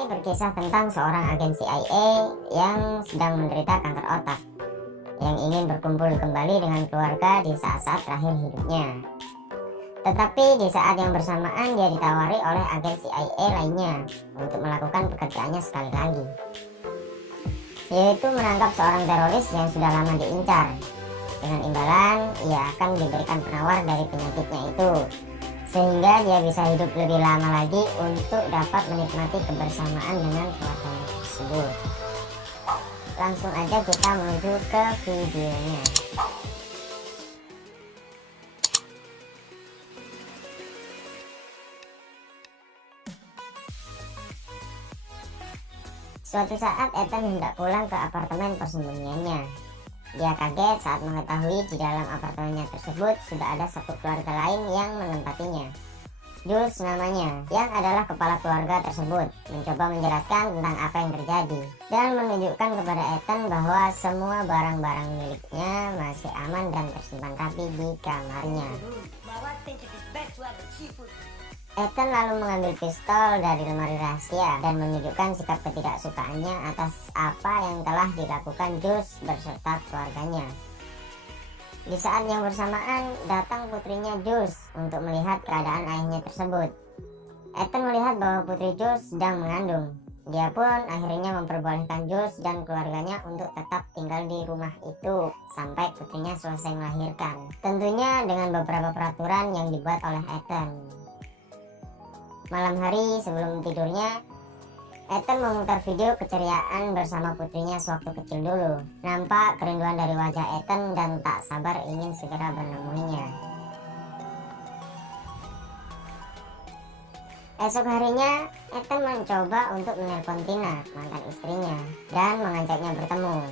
Ini berkisah tentang seorang agen CIA yang sedang menderita kanker otak, yang ingin berkumpul kembali dengan keluarga di saat-saat terakhir hidupnya. Tetapi di saat yang bersamaan dia ditawari oleh agen CIA lainnya untuk melakukan pekerjaannya sekali lagi, yaitu menangkap seorang teroris yang sudah lama diincar. Dengan imbalan, ia akan diberikan penawar dari penyakitnya itu, sehingga dia bisa hidup lebih lama lagi untuk dapat menikmati kebersamaan dengan keluarganya tersebut. Langsung aja kita menuju ke videonya. Suatu saat Ethan hendak pulang ke apartemen persembunyiannya. Dia kaget saat mengetahui di dalam apartemennya tersebut sudah ada satu keluarga lain yang menempatinya. Jules namanya, yang adalah kepala keluarga tersebut, mencoba menjelaskan tentang apa yang terjadi dan menunjukkan kepada Ethan bahwa semua barang-barang miliknya masih aman dan tersimpan rapi di kamarnya. Ethan lalu mengambil pistol dari lemari rahasia dan menunjukkan sikap ketidaksukaannya atas apa yang telah dilakukan Jules beserta keluarganya. Di saat yang bersamaan, datang putrinya Jules untuk melihat keadaan ayahnya tersebut. Ethan melihat bahwa putri Jules sedang mengandung. Dia pun akhirnya memperbolehkan Jules dan keluarganya untuk tetap tinggal di rumah itu sampai putrinya selesai melahirkan. Tentunya dengan beberapa peraturan yang dibuat oleh Ethan. Malam hari sebelum tidurnya, Ethan memutar video keceriaan bersama putrinya sewaktu kecil dulu. Nampak kerinduan dari wajah Ethan dan tak sabar ingin segera menemuinya. Esok harinya, Ethan mencoba untuk menelpon Tina, mantan istrinya, dan mengajaknya bertemu.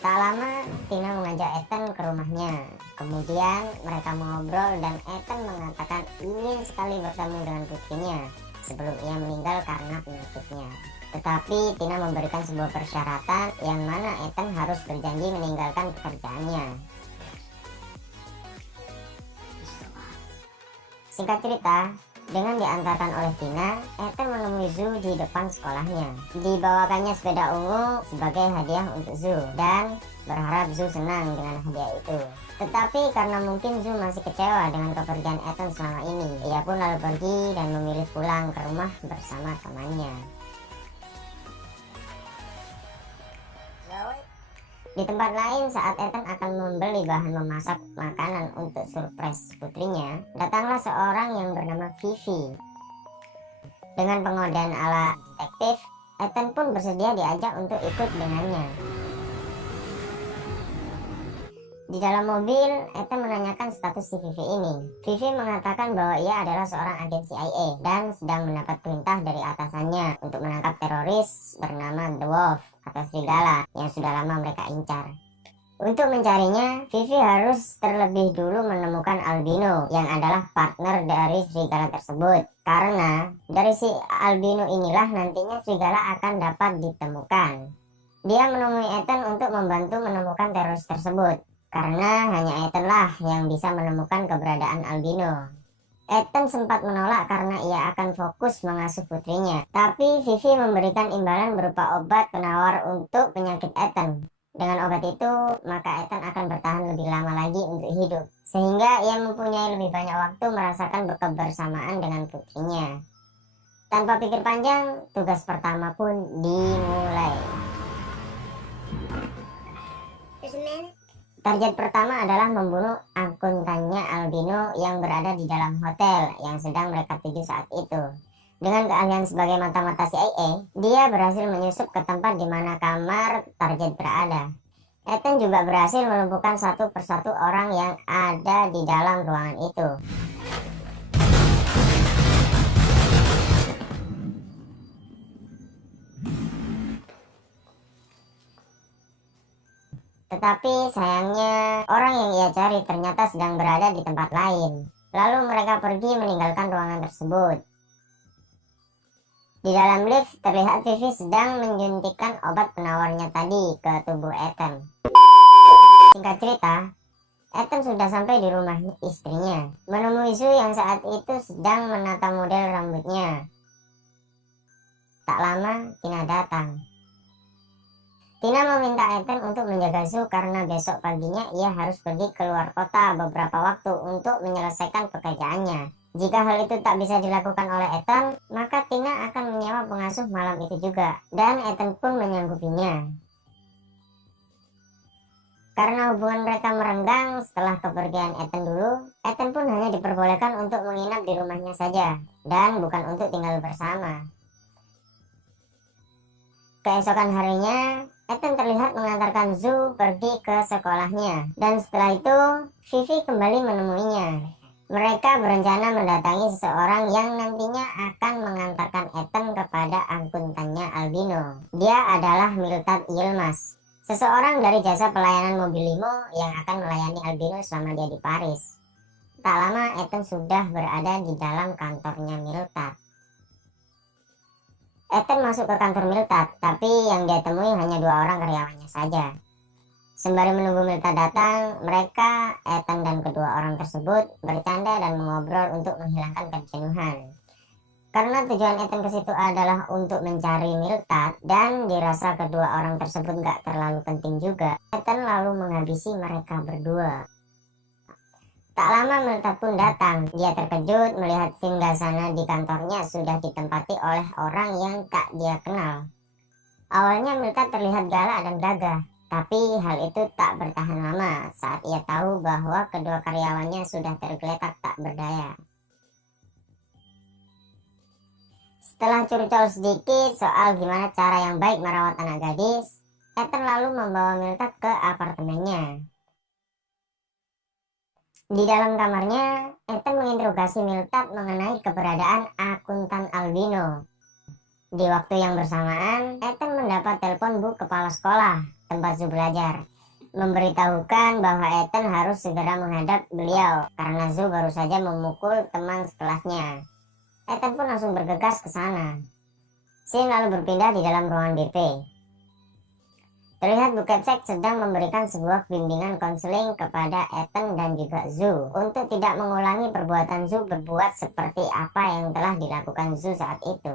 Tak lama, Tina mengajak Ethan ke rumahnya. Kemudian mereka mengobrol dan Ethan mengatakan ingin sekali bertemu dengan putrinya sebelum ia meninggal karena penyakitnya. Tetapi Tina memberikan sebuah persyaratan yang mana Ethan harus berjanji meninggalkan pekerjaannya. Singkat cerita, dengan diantarkan oleh Tina, Ethan menemui Zhu di depan sekolahnya. Dibawakannya sepeda ungu sebagai hadiah untuk Zhu dan berharap Zhu senang dengan hadiah itu. Tetapi karena mungkin Zhu masih kecewa dengan kepergian Ethan selama ini, ia pun lalu pergi dan memilih pulang ke rumah bersama temannya. Di tempat lain, saat Ethan akan membeli bahan memasak makanan untuk surprise putrinya, datanglah seorang yang bernama Vivi. Dengan pengodean ala detektif, Ethan pun bersedia diajak untuk ikut dengannya. Di dalam mobil, Ethan menanyakan status si Vivi ini. Vivi mengatakan bahwa ia adalah seorang agen CIA dan sedang mendapat perintah dari atasannya untuk menangkap teroris bernama The Wolf atau Serigala yang sudah lama mereka incar. Untuk mencarinya, Vivi harus terlebih dulu menemukan Albino yang adalah partner dari Serigala tersebut. Karena dari si Albino inilah nantinya Serigala akan dapat ditemukan. Dia menemui Ethan untuk membantu menemukan teroris tersebut, karena hanya Ethan lah yang bisa menemukan keberadaan Albino. Ethan sempat menolak karena ia akan fokus mengasuh putrinya. Tapi Vivi memberikan imbalan berupa obat penawar untuk penyakit Ethan. Dengan obat itu, maka Ethan akan bertahan lebih lama lagi untuk hidup. Sehingga ia mempunyai lebih banyak waktu merasakan kebersamaan dengan putrinya. Tanpa pikir panjang, tugas pertama pun dimulai. Target pertama adalah membunuh akuntannya Albino yang berada di dalam hotel yang sedang mereka tuju saat itu. Dengan keahlian sebagai mata-mata CIA, dia berhasil menyusup ke tempat di mana kamar target berada. Ethan juga berhasil melumpuhkan satu persatu orang yang ada di dalam ruangan itu. Tetapi sayangnya, orang yang ia cari ternyata sedang berada di tempat lain. Lalu mereka pergi meninggalkan ruangan tersebut. Di dalam lift, terlihat Vivi sedang menyuntikkan obat penawarnya tadi ke tubuh Ethan. Singkat cerita, Ethan sudah sampai di rumah istrinya, menemui Zhu yang saat itu sedang menata model rambutnya. Tak lama Tina datang. Tina meminta Ethan untuk menjaga Zhu karena besok paginya ia harus pergi keluar kota beberapa waktu untuk menyelesaikan pekerjaannya. Jika hal itu tak bisa dilakukan oleh Ethan, maka Tina akan menyewa pengasuh malam itu juga, dan Ethan pun menyanggupinya. Karena hubungan mereka merenggang setelah kepergian Ethan dulu, Ethan pun hanya diperbolehkan untuk menginap di rumahnya saja, dan bukan untuk tinggal bersama. Keesokan harinya, Ethan terlihat mengantarkan Zhu pergi ke sekolahnya, dan setelah itu, Vivi kembali menemuinya. Mereka berencana mendatangi seseorang yang nantinya akan mengantarkan Ethan kepada akuntannya Albino. Dia adalah Miltad Yilmaz, seseorang dari jasa pelayanan mobil limo yang akan melayani Albino selama dia di Paris. Tak lama Ethan sudah berada di dalam kantornya Miltad. Ethan masuk ke kantor Miltad, tapi yang dia temui hanya 2 orang karyawannya saja. Sembari menunggu Miltad datang, mereka, Ethan dan kedua orang tersebut, bercanda dan mengobrol untuk menghilangkan kejenuhan. Karena tujuan Ethan ke situ adalah untuk mencari Miltad, dan dirasa kedua orang tersebut gak terlalu penting juga, Ethan lalu menghabisi mereka berdua. Tak lama Miltad pun datang. Dia terkejut melihat singgasana di kantornya sudah ditempati oleh orang yang tak dia kenal. Awalnya Miltad terlihat galak dan gagah, tapi hal itu tak bertahan lama saat ia tahu bahwa kedua karyawannya sudah tergeletak tak berdaya. Setelah curcol sedikit soal gimana cara yang baik merawat anak gadis, Ethan lalu membawa Miltad ke apartemennya. Di dalam kamarnya, Ethan menginterogasi Miltad mengenai keberadaan akuntan Albino. Di waktu yang bersamaan, Ethan mendapat telepon bu kepala sekolah tempat Zhu belajar, memberitahukan bahwa Ethan harus segera menghadap beliau karena Zhu baru saja memukul teman sekelasnya. Ethan pun langsung bergegas ke sana. Scene lalu berpindah di dalam ruangan BP. Terlihat Bu Kepsek sedang memberikan sebuah bimbingan konseling kepada Ethan dan juga Zhu untuk tidak mengulangi perbuatan Zhu berbuat seperti apa yang telah dilakukan Zhu saat itu.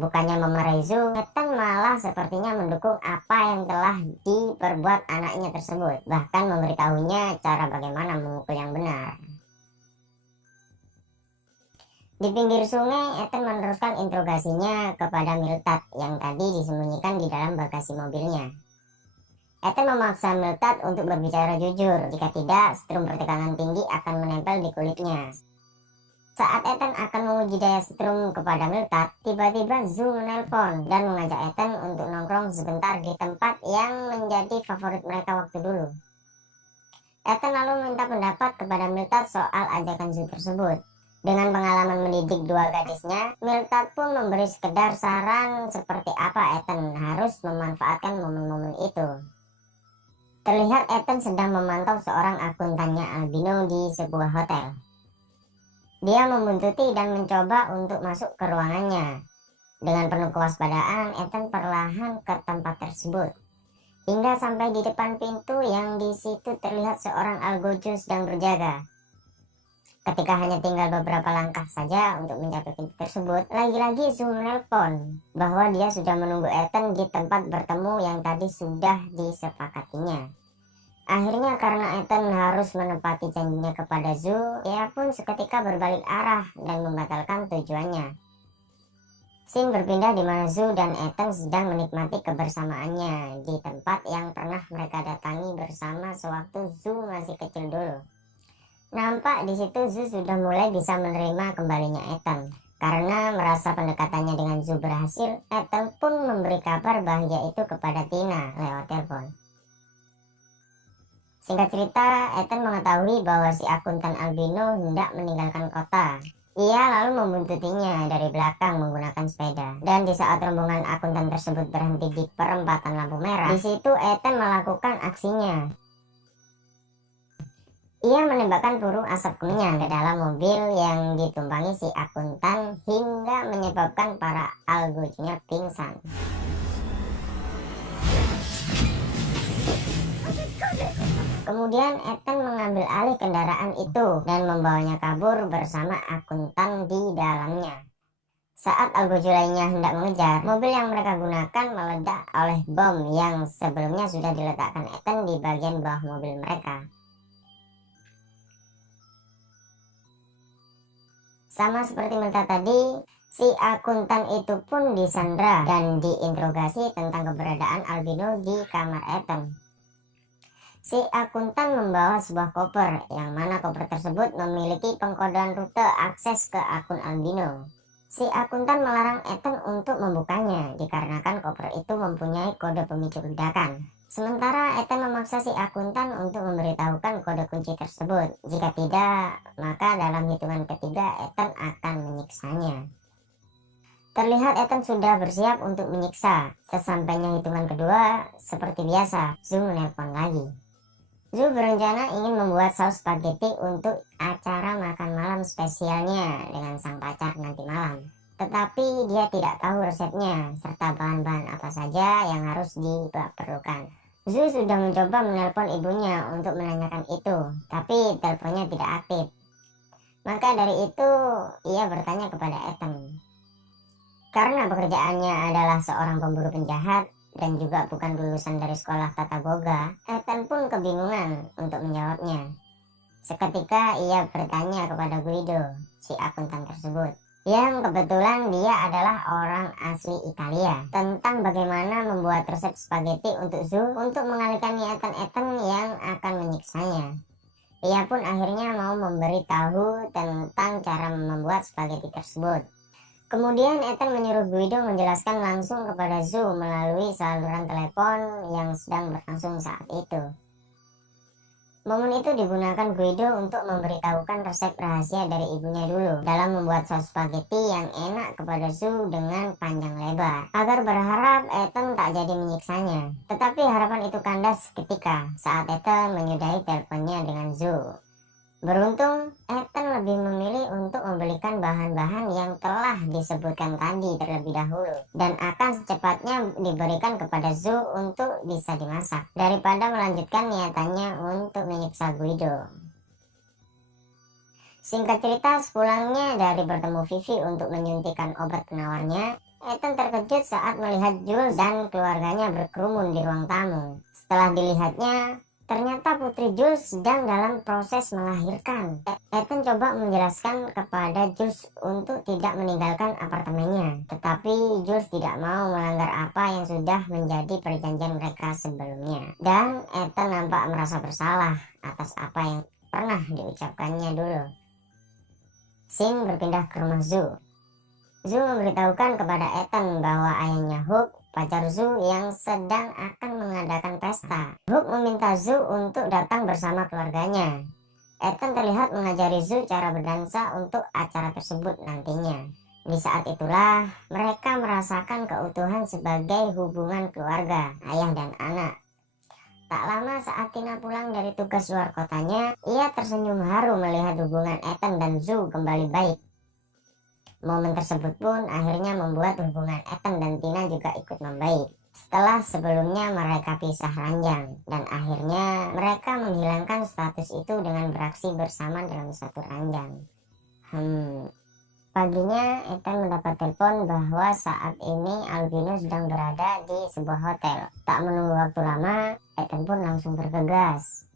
Bukannya memarahi Zhu, Ethan malah sepertinya mendukung apa yang telah diperbuat anaknya tersebut, bahkan memberitahunya cara bagaimana memukul yang benar. Di pinggir sungai, Ethan meneruskan interogasinya kepada Miltad yang tadi disembunyikan di dalam bagasi mobilnya. Ethan memaksa Miltad untuk berbicara jujur, jika tidak, setrum pertekanan tinggi akan menempel di kulitnya. Saat Ethan akan menguji daya setrum kepada Miltad, tiba-tiba Zhu menelpon dan mengajak Ethan untuk nongkrong sebentar di tempat yang menjadi favorit mereka waktu dulu. Ethan lalu minta pendapat kepada Miltad soal ajakan Zhu tersebut. Dengan pengalaman mendidik dua gadisnya, Miltad pun memberi sekedar saran seperti apa Ethan harus memanfaatkan momen-momen itu. Terlihat Ethan sedang memantau seorang akuntannya Albino di sebuah hotel. Dia membuntuti dan mencoba untuk masuk ke ruangannya. Dengan penuh kewaspadaan, Ethan perlahan ke tempat tersebut. Hingga sampai di depan pintu yang di situ terlihat seorang algojo sedang berjaga. Ketika hanya tinggal beberapa langkah saja untuk mencapai pintu tersebut, lagi-lagi Zhu menelpon bahwa dia sudah menunggu Ethan di tempat bertemu yang tadi sudah disepakatinya. Akhirnya karena Ethan harus menepati janjinya kepada Zhu, ia pun seketika berbalik arah dan membatalkan tujuannya. Scene berpindah di mana Zhu dan Ethan sedang menikmati kebersamaannya di tempat yang pernah mereka datangi bersama sewaktu Zhu masih kecil dulu. Nampak di situ Zhu sudah mulai bisa menerima kembalinya Ethan. Karena merasa pendekatannya dengan Zhu berhasil, Ethan pun memberi kabar bahagia itu kepada Tina lewat telepon. Singkat cerita, Ethan mengetahui bahwa si akuntan Albino hendak meninggalkan kota. Ia lalu membuntutinya dari belakang menggunakan sepeda. Dan di saat rombongan akuntan tersebut berhenti di perempatan lampu merah, di situ Ethan melakukan aksinya. Ia menembakkan peluru asap kemenyan ke dalam mobil yang ditumpangi si akuntan hingga menyebabkan para algojonya pingsan. Kemudian Ethan mengambil alih kendaraan itu dan membawanya kabur bersama akuntan di dalamnya. Saat Algojo lainnya hendak mengejar, mobil yang mereka gunakan meledak oleh bom yang sebelumnya sudah diletakkan Ethan di bagian bawah mobil mereka. Sama seperti Milta tadi, si akuntan itu pun disandra dan diinterogasi tentang keberadaan albino di kamar Ethan. Si akuntan membawa sebuah koper, yang mana koper tersebut memiliki pengkodean rute akses ke akun albino. Si akuntan melarang Ethan untuk membukanya, dikarenakan koper itu mempunyai kode pemicu ledakan. Sementara Ethan memaksa si akuntan untuk memberitahukan kode kunci tersebut. Jika tidak, maka dalam hitungan ketiga Ethan akan menyiksanya. Terlihat Ethan sudah bersiap untuk menyiksa. Sesampainya hitungan kedua, seperti biasa, Zoo menelpon lagi. Zoo berencana ingin membuat saus spaghetti untuk acara makan malam spesialnya dengan sang pacar nanti malam. Tetapi dia tidak tahu resepnya, serta bahan-bahan apa saja yang harus diperlukan. Zoo sudah mencoba menelpon ibunya untuk menanyakan itu, tapi teleponnya tidak aktif. Maka dari itu, ia bertanya kepada Ethan. Karena pekerjaannya adalah seorang pemburu penjahat dan juga bukan lulusan dari sekolah tata boga, Ethan pun kebingungan untuk menjawabnya. Seketika ia bertanya kepada Guido, si akuntan tersebut, yang kebetulan dia adalah orang asli Italia, tentang bagaimana membuat resep spaghetti untuk Zoo untuk mengalihkan niatan Ethan yang akan menyiksanya. Ia pun akhirnya mau memberi tahu tentang cara membuat spaghetti tersebut. Kemudian Ethan menyuruh Guido menjelaskan langsung kepada Zoo melalui saluran telepon yang sedang berlangsung saat itu. Momen itu digunakan Guido untuk memberitahukan resep rahasia dari ibunya dulu dalam membuat saus spaghetti yang enak kepada Zoo dengan panjang lebar, agar berharap Ethan tak jadi menyiksanya. Tetapi harapan itu kandas ketika saat Ethan menyudahi teleponnya dengan Zoo. Beruntung, Ethan lebih memilih untuk membelikan bahan-bahan yang telah disebutkan tadi terlebih dahulu dan akan secepatnya diberikan kepada Zoo untuk bisa dimasak, daripada melanjutkan niatannya untuk menyiksa Guido. Singkat cerita, sepulangnya dari bertemu Vivi untuk menyuntikkan obat penawarnya, Ethan terkejut saat melihat Jules dan keluarganya berkerumun di ruang tamu. Setelah dilihatnya, ternyata Putri Jules sedang dalam proses melahirkan. Ethan coba menjelaskan kepada Jules untuk tidak meninggalkan apartemennya, tetapi Jules tidak mau melanggar apa yang sudah menjadi perjanjian mereka sebelumnya. Dan Ethan nampak merasa bersalah atas apa yang pernah diucapkannya dulu. Scene berpindah ke rumah Zoo. Zoo memberitahukan kepada Ethan bahwa ayahnya Hook, pacar Zoo, yang sedang akan mengadakan pesta. Hook meminta Zoo untuk datang bersama keluarganya. Ethan terlihat mengajari Zoo cara berdansa untuk acara tersebut nantinya. Di saat itulah mereka merasakan keutuhan sebagai hubungan keluarga, ayah dan anak. Tak lama saat Tina pulang dari tugas luar kotanya, ia tersenyum haru melihat hubungan Ethan dan Zoo kembali baik. Momen tersebut pun akhirnya membuat hubungan Ethan dan Tina juga ikut membaik. Setelah sebelumnya mereka pisah ranjang, dan akhirnya mereka menghilangkan status itu dengan beraksi bersama dalam satu ranjang. Paginya Ethan mendapat telepon bahwa saat ini Albino sedang berada di sebuah hotel. Tak menunggu waktu lama, Ethan pun langsung bergegas.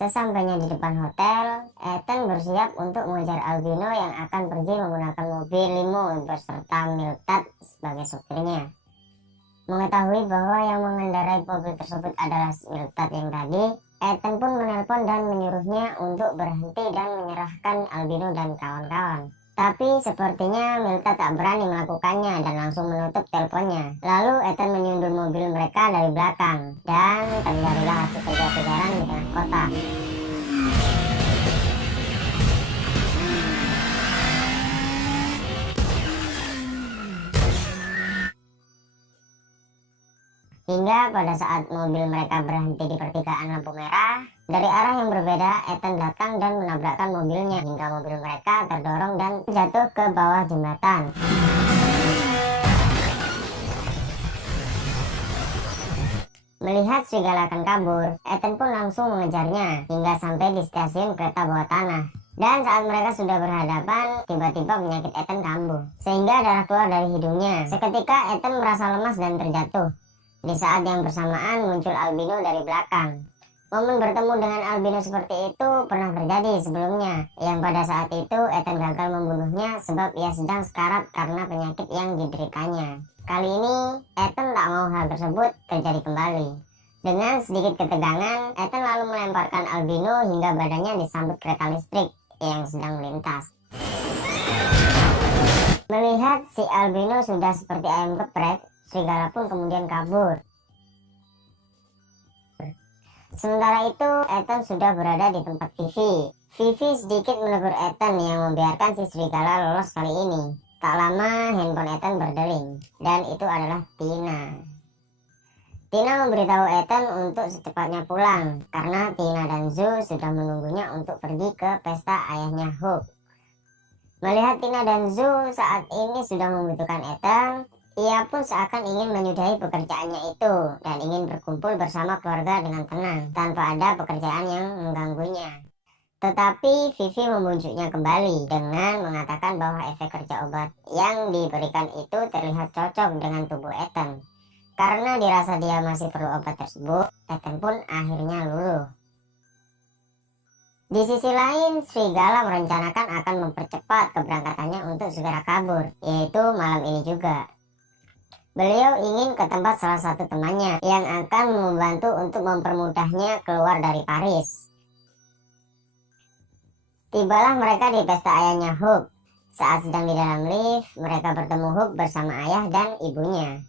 Sesampainya di depan hotel, Ethan bersiap untuk mengejar Albino yang akan pergi menggunakan mobil limo beserta Miltad sebagai sopirnya. Mengetahui bahwa yang mengendarai mobil tersebut adalah Miltad yang tadi, Ethan pun menelpon dan menyuruhnya untuk berhenti dan menyerahkan Albino dan kawan-kawan. Tapi sepertinya Miltad tak berani melakukannya dan langsung menutup teleponnya. Lalu Ethan menyundul mobil mereka dari belakang dan terjadilah aksi kejar-kejaran di tengah kota. Hingga pada saat mobil mereka berhenti di pertigaan lampu merah, dari arah yang berbeda Ethan datang dan menabrakkan mobilnya hingga mobil mereka terdorong dan jatuh ke bawah jembatan. Melihat serigala akan kabur, Ethan pun langsung mengejarnya hingga sampai di stasiun kereta bawah tanah. Dan saat mereka sudah berhadapan, tiba-tiba penyakit Ethan kambuh, sehingga darah keluar dari hidungnya. Seketika Ethan merasa lemas dan terjatuh. Di saat yang bersamaan muncul albino dari belakang. Momen bertemu dengan albino seperti itu pernah terjadi sebelumnya, yang pada saat itu Ethan gagal membunuhnya sebab ia sedang sekarat karena penyakit yang dideritanya. Kali ini Ethan tak mau hal tersebut terjadi kembali. Dengan sedikit ketegangan, Ethan lalu melemparkan albino hingga badannya disambut kereta listrik yang sedang melintas. Melihat si albino sudah seperti ayam geprek, serigala pun kemudian kabur. Sementara itu, Ethan sudah berada di tempat Vivi. Vivi sedikit menegur Ethan yang membiarkan si serigala lolos kali ini. Tak lama, handphone Ethan berdering, dan itu adalah Tina. Tina memberitahu Ethan untuk secepatnya pulang, karena Tina dan Zhu sudah menunggunya untuk pergi ke pesta ayahnya Hope. Melihat Tina dan Zhu saat ini sudah membutuhkan Ethan, ia pun seakan ingin menyudahi pekerjaannya itu dan ingin berkumpul bersama keluarga dengan tenang tanpa ada pekerjaan yang mengganggunya. Tetapi Vivi membujuknya kembali dengan mengatakan bahwa efek kerja obat yang diberikan itu terlihat cocok dengan tubuh Ethan. Karena dirasa dia masih perlu obat tersebut, Ethan pun akhirnya luluh. Di sisi lain, serigala merencanakan akan mempercepat keberangkatannya untuk segera kabur, yaitu malam ini juga. Beliau ingin ke tempat salah satu temannya yang akan membantu untuk mempermudahnya keluar dari Paris. Tibalah mereka di pesta ayahnya Hope. Saat sedang di dalam lift, mereka bertemu Hope bersama ayah dan ibunya.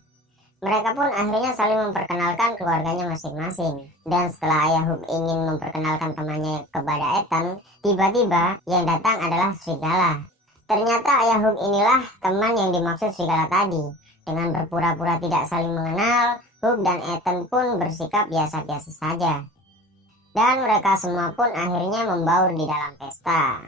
Mereka pun akhirnya saling memperkenalkan keluarganya masing-masing. Dan setelah ayah Hope ingin memperkenalkan temannya kepada Ethan, tiba-tiba yang datang adalah serigala. Ternyata ayah Hope inilah teman yang dimaksud serigala tadi. Dengan berpura-pura tidak saling mengenal, Hope dan Ethan pun bersikap biasa-biasa saja. Dan mereka semua pun akhirnya membaur di dalam pesta.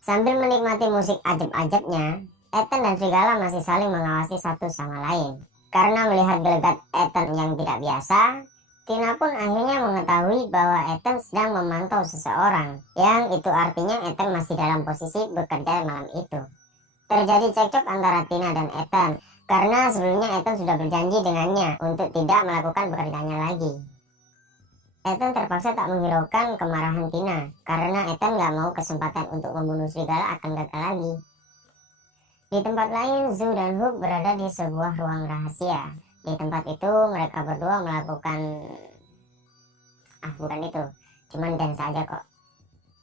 Sambil menikmati musik ajab-ajabnya, Ethan dan serigala masih saling mengawasi satu sama lain. Karena melihat gelagat Ethan yang tidak biasa, Tina pun akhirnya mengetahui bahwa Ethan sedang memantau seseorang, yang itu artinya Ethan masih dalam posisi bekerja malam itu. Terjadi cekcok antara Tina dan Ethan, karena sebelumnya Ethan sudah berjanji dengannya untuk tidak melakukan pekerjaannya lagi. Ethan terpaksa tak menghiraukan kemarahan Tina, karena Ethan gak mau kesempatan untuk membunuh serigala akan gagal lagi. Di tempat lain, Zhu dan Hope berada di sebuah ruang rahasia. Di tempat itu, mereka berdua melakukan... bukan itu, cuman dance aja kok.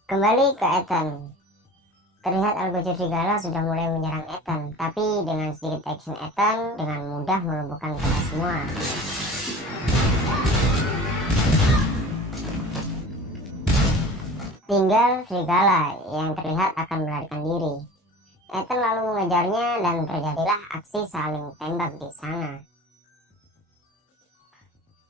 Kembali ke Ethan. Terlihat algojo serigala sudah mulai menyerang Ethan, tapi dengan sedikit action Ethan dengan mudah melumpuhkan mereka semua. Tinggal serigala yang terlihat akan melarikan diri. Ethan lalu mengejarnya dan terjadilah aksi saling tembak di sana.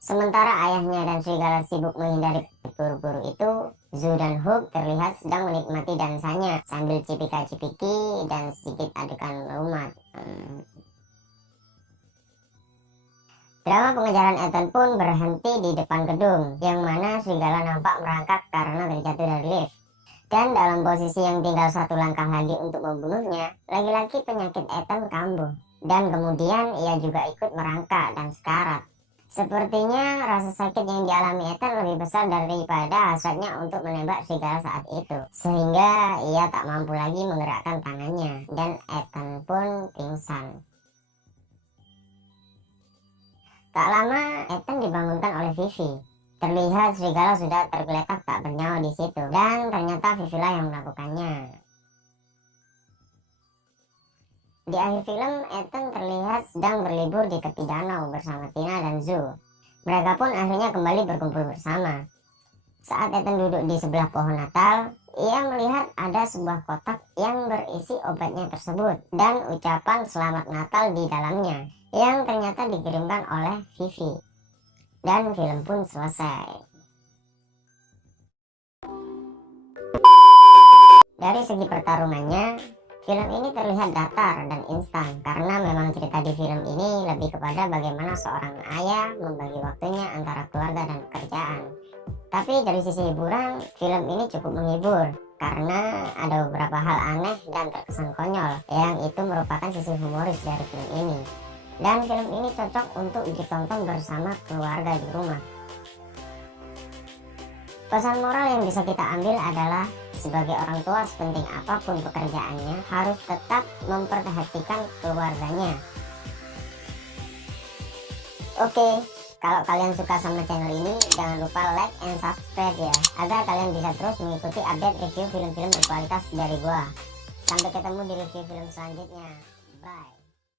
Sementara ayahnya dan serigala sibuk menghindari buru-buru itu, Zhu dan Hope terlihat sedang menikmati dansanya sambil cipika-cipiki dan sedikit adegan lumat. Drama pengejaran Ethan pun berhenti di depan gedung, yang mana serigala nampak merangkak karena terjatuh dari lift. Dan dalam posisi yang tinggal satu langkah lagi untuk membunuhnya, lagi-lagi penyakit Ethan kambuh. Dan kemudian ia juga ikut merangkak dan sekarat. Sepertinya rasa sakit yang dialami Ethan lebih besar daripada hasratnya untuk menembak serigala saat itu. Sehingga ia tak mampu lagi menggerakkan tangannya, dan Ethan pun pingsan. Tak lama, Ethan dibangunkan oleh Vivi. Terlihat serigala sudah tergeletak tak bernyawa di situ, dan ternyata Vivi lah yang melakukannya. Di akhir film, Ethan terlihat sedang berlibur di tepi danau bersama Tina dan Zhu. Mereka pun akhirnya kembali berkumpul bersama. Saat Ethan duduk di sebelah pohon Natal, ia melihat ada sebuah kotak yang berisi obatnya tersebut dan ucapan selamat Natal di dalamnya, yang ternyata dikirimkan oleh Vivi. Dan film pun selesai. Dari segi pertarungannya, film ini terlihat datar dan instan karena memang cerita di film ini lebih kepada bagaimana seorang ayah membagi waktunya antara keluarga dan pekerjaan. Tapi dari sisi hiburan, film ini cukup menghibur karena ada beberapa hal aneh dan terkesan konyol yang itu merupakan sisi humoris dari film ini. Dan film ini cocok untuk ditonton bersama keluarga di rumah. Pesan moral yang bisa kita ambil adalah sebagai orang tua, sepenting apapun pekerjaannya, harus tetap memperhatikan keluarganya. Oke, kalau kalian suka sama channel ini, jangan lupa like and subscribe ya, agar kalian bisa terus mengikuti update review film-film berkualitas dari gua. Sampai ketemu di review film selanjutnya. Bye.